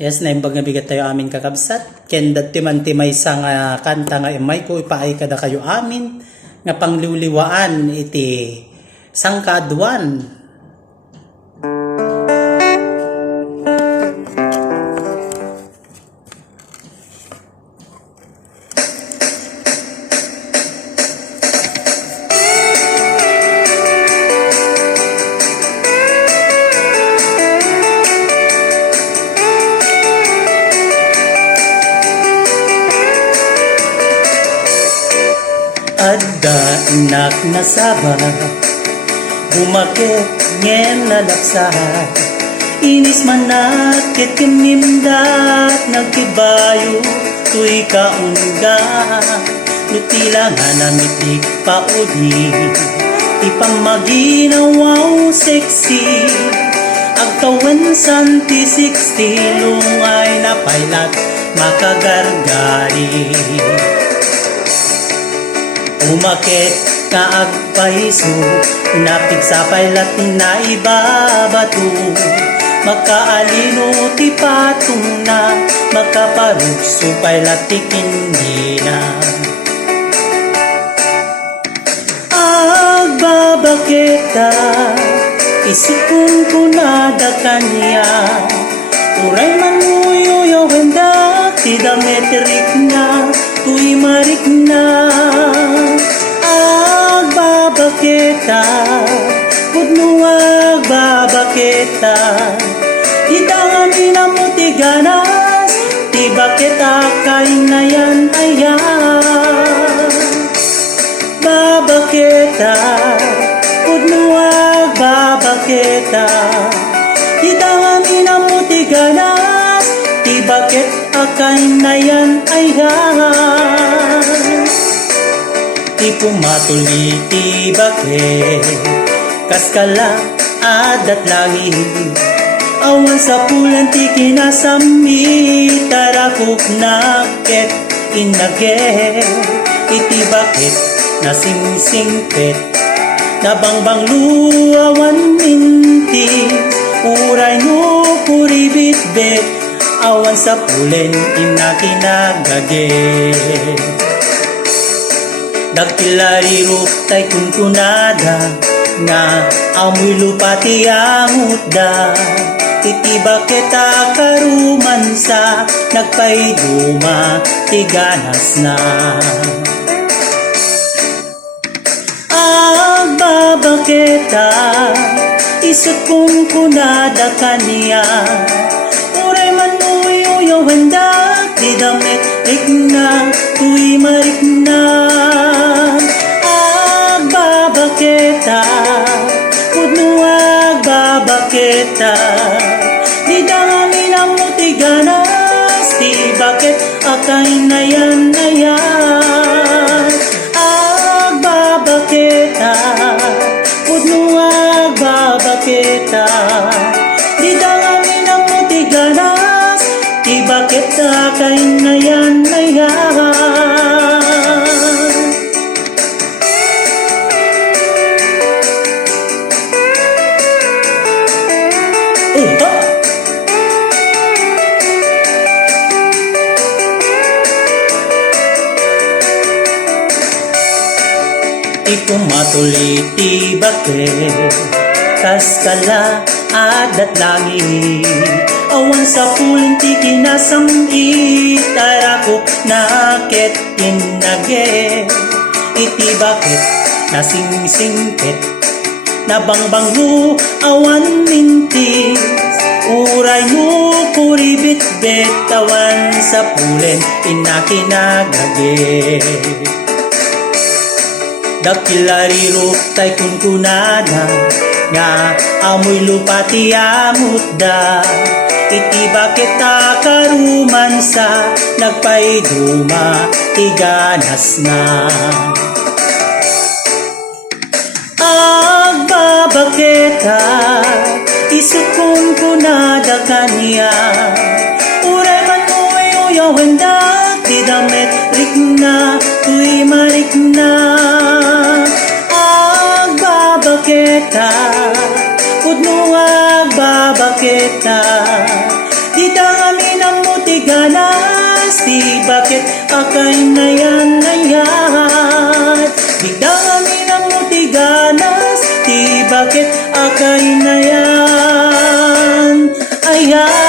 Yes, naimbag nga bigat tayo amin kakabsat. Ken dati man ti may isang kanta nga imay ko ipaay kada kayo amin nga pangliwliwaan iti sangkadwan. Adda inak na saba bumakit ngen nalapsat inis manakit kinimdat nagtibayo tuy kaungga nutila nga namitik paudi ipamaginawaw sexy agtawan santi 60 lungay na pailat makagargari umakit kaagpahiso napig sa pailat na ibabato makaalino ti patong na makaparugso pailat ti kindina agbabakita isipon ko na da kanya uray man uyuyo wenda ti dametrik na tuy marik na agbabakita pudnuag babakita itangan mo ti ganas ti bakita kain na yan ayan babakita pudnuag babakita itangan mo ti ganas ti bakit akain na yan ayan ti pumatuli ti bakit kaskala adat lagi awan sa pulan ti kinasami tarakuk naket inage iti bakit nasingsingpet nabangbang luawan minti uray no kuribit-bit awan sa pulen inakinagage dagkilariro tay kunkunada nga amoy lupati angutda iti bakita karumansa nagpaiduma ti ganas na agbabakita isip kong kunada kaniya uray man uyuyo handa ti damit ikna tuy marik na agbabakita pudnuag babakita di dangangin ang ti ganas ti bakit akain na yan agbabakita pudnuag babakita di dangangin ang ti ganas ti bakit akain na yan ikumatuli ti bakit kaskala adat lagi awan sa pulen ti kinasami tarakok naket inage iti bakit nasingsingpet nabangbanglo awan mintis uray mo kuribit-bit awan sa pulen inakinagage dagkilariro tay kunkunada nga amoy lupati amutda iti bakita karumansa nagpaiduma ti ganas na agbabakita isip kong kunada kaniya uray man uyuyo handa ti damit rikna tuy marik na agbabakita pudnuag babakita di dangami bakit akay nayan. Bigdami ng mutiganas, di bakit akay nayan. Ayan.